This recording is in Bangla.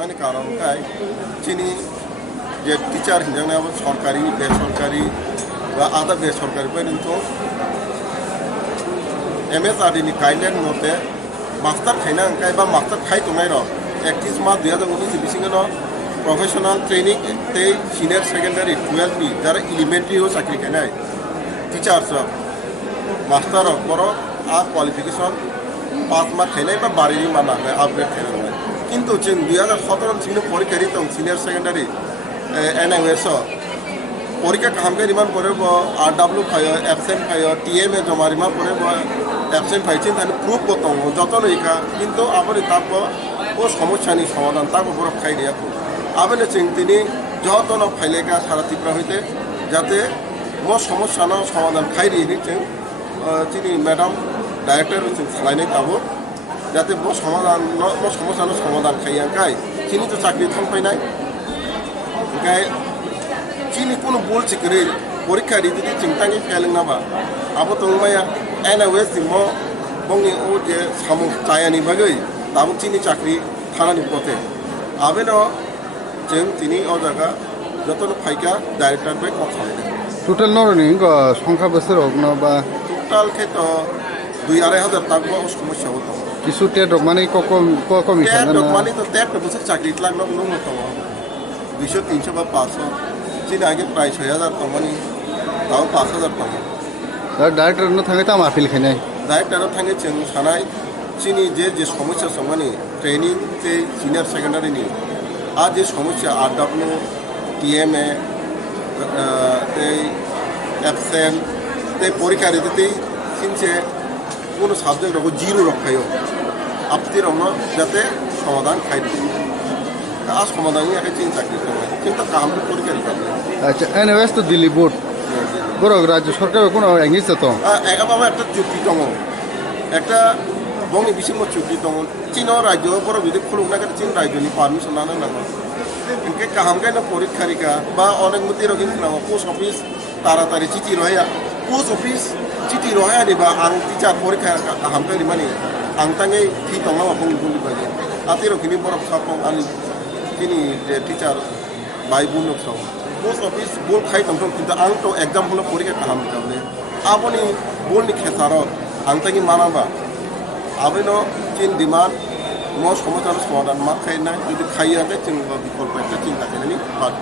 খাইমানি কারণকাই চিনি যে টিচার হিসাবে সরকারি বেসরকারি বা আধা বেসরকারি পর্যন্ত MSRDनि গাইডলাइन मते मास्टार खाइना अंकाय बा मास्टार खाइ तंनाय र 31 मार्च 2019 बिसिङनो प्रोफेशनल ट्रेनिंग ते सिनियर सेकेंडरी 12 नि जारा एलिमेंटरी हो साख्रि खाइनाय टीचर्स मास्टर बर आ क्वालिफिकेशन 5 मार्क खाइनाय बा बारिनि माना आपग्रेड खाइनाय किन्तु जों 2017 सिंनो परीक्षा दितों सिनियर सेकेंडरी NMS परीक्षा खालामबाय रिमान परे RW फायो एबसेंट फायो TMA जमा रिमान परे एबसेंट फाइचिन थाने प्रूफ बतङ जतन इका किन्तु आबनि ताको ओ समस्यानि समाधान ताको बरफ खाइ दियाखौ आबनि चिंतिनि जतन फाइलेका सारा तिप्रा हइते जाते म समस्यानो समाधान खाइ दिनि जों चिनि मैडम डाइरेक्टर जों सालायनाय ताबो जाते म समस्यानो समाधान खाइयांखाय चिनि तो चाकरि थांफायनाय ओंखाय चिनि कोनो बोल सिकरे परीक्षा दिदि चिंतानि फेलिं नाबा आबो तंमाया NOS mo bongi o je samu tayani bagai tabu chini chakri thanani pothe abeno jeng tini o jaga jotono phaika director bai kotha total norning সংখ্যা বছর ogno ba total ke to 2-2,500 takbo সমস্যা হতো কিছু টেট মানে কমিশন টেট মানে তো টেট বছর চাকরি লাগলো নো তো 200 300 বা 500 চিনি আগে প্রায় 6000 তো মানে তাও 5000 পাবো डाइरेक्टर न थाङै तामा आपिल खाइनाय डाइरेक्टर थाङै जों सानाय चिनि जे समस्या संमानि ट्रेनिंग जे सिनियर सेकेंडरी नि आ जे समस्या RW TMA ते एबसेंट ते परीक्षा दिते सिनसे कोनो सब्जेक्ट रखो जीरो रखायो आपति रमनो जाते समाधान खाइ आ समाधाननि आके चिन चाकरि किन्तु काम परीक्षा दिते আচ্ছা NOS তো দিল্লি বোর্ড বড় রাজ্য সরকারের কোনো ইংলিশ তো একাবাবা একটা চুক্তি দङ একটা বংনি বিসিমো চুক্তি দङ চীন রাজ্য বড় বিদে খুলুমনাকে চীন রাজ্যনি পারমিশন লানো নাঙ্গো ইনকে কাহামগাই না পরীক্ষারিকা বা অনেক মধ্যে রকিম নাও পোস্ট অফিস তাড়াতাড়ি চিঠি রয়া পোস্ট অফিস চিঠি রয়া দিবা আং টিচার পরীক্ষা কাহামগাই মানে আং তাঙ্গै থি দङা বংনি বংনি বাজে আতে রকিনি বড় সাপং আনি তিনি যে টিচার বাই বুনক সাও पोस्ट ऑफिस बोल खाई तंग किंतु आं तो एग्जाम होनो परीक्षा खालाम जाबले आबनि बोलनि खेसारो आं तांगि मानाबा आबेनो चिन डिमांड म समस्यार समाधान मा खाइना जुदि खाइयाके जों बिकल्प चिन्ता खाइनायनि बात